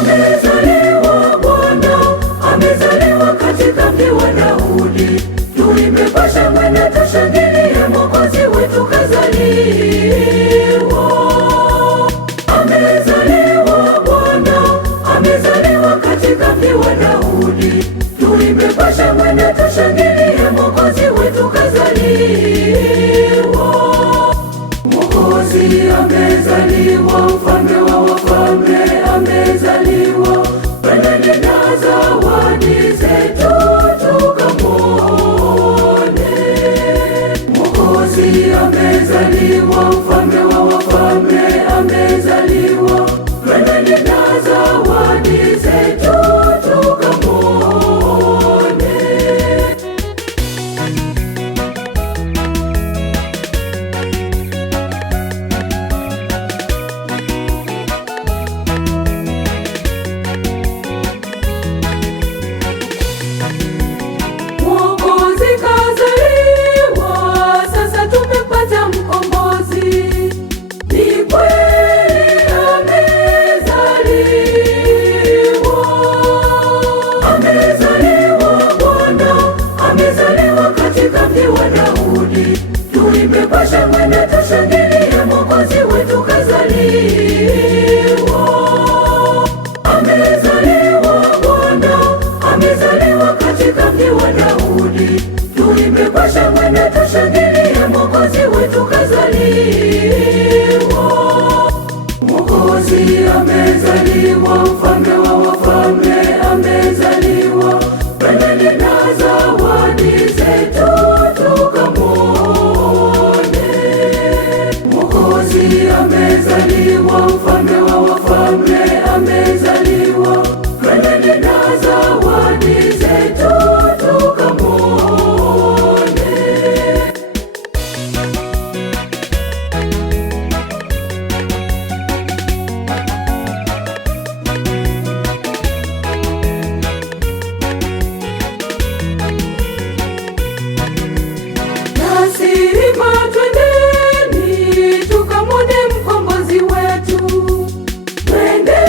Amezaliwa Bwana, amezaliwa katika mji wa Daudi. Tuimbe kwa shangwe na tushangilie, Mwokozi wetu kazaliwa. Amezaliwa Bwana, amezaliwa katika mji wa Daudi. Tuimbe kwa shangwe na tushangilie, Mwokozi wetu kazaliwa. Mwokozi amezaliwa, mfalme wa wafalme amezaliwa. Twendeni na zawadi zetu tukamwone. Mwokozi amezaliwa, mfalme wa wafalme amezaliwa. Twendeni na zawadi zetu tukamwone. Mwokozi kazaliwa, sasa tumepata mkombozi. Ni kweli amezaliwa. Amezaliwa Bwana, amezaliwa katika mji wa Daudi. Tuimbe kwa shangwe na tushangilie, Mwokozi wetu kazaliwa. Amezaliwa Bwana, amezaliwa katika mji wa Daudi. Tuimbe kwa shangwe na tushangilie, Mwokozi wetu kazaliwa. Mwokozi amezaliwa, mfalme wa wafalme amezaliwa. Twendeni na zawadi zetu tukamwone. Mwokozi amezaliwa, mfalme wa wafalme amezaliwa. Twendeni na zawadi zetu tukamwone. Nasima, twendeni tukamwone mkombozi wetu. Twende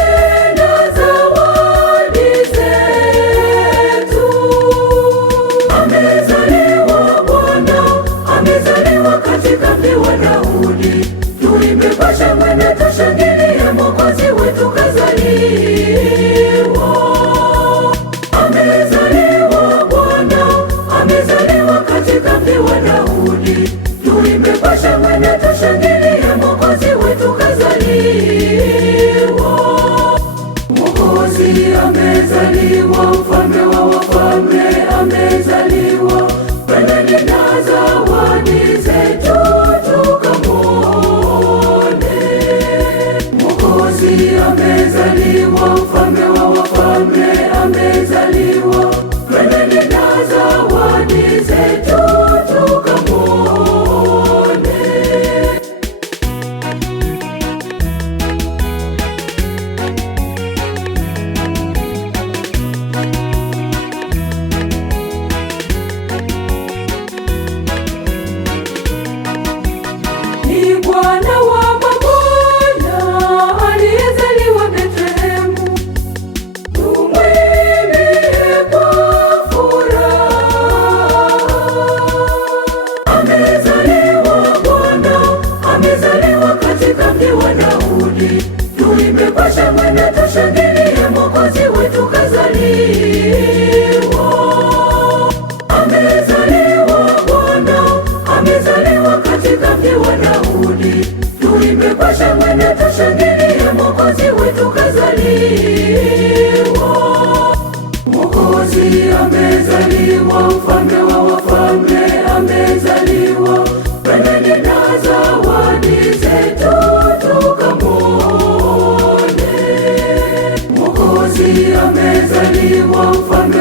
na zawadi zetu. Amezaliwa Bwana, amezaliwa katika mji wa Daudi. Tuimbe kwa shangwe na tushangilie, Mwokozi wetu kazaliwa. Amezaliwa Bwana, amezaliwa katika mji wa Daudi. Tuimbe kwa shangwe na tushangilie, Mwokozi wetu kazaliwa. Mwokozi amezaliwa, mfalme wa wafalme amezaliwa. Twendeni na zawadi zetu tukamwone. Mwokozi amezaliwa, mfalme wa wafalme amezaliwa. Twendeni na zawadi zetu tukamwone. Ni Bwana wa mabwana aliyezaliwa Betlehemu. Tumwimbie kwa furaha. Amezaliwa Bwana, amezaliwa katika mji wa Daudi. Tuimbe kwa shangwe na tushangilie, Mwokozi wetu kazaliwa. Amezaliwa Bwana, amezaliwa katika mji wa Daudi. Tuimbe kwa shangwe na tushangilie, Mwokozi wetu kazaliwa. Mwokozi amezaliwa, mfalme wa wafalme amezaliwa. Twendeni na zawadi zetu tukamwone. Mwokozi amezaliwa, mfalme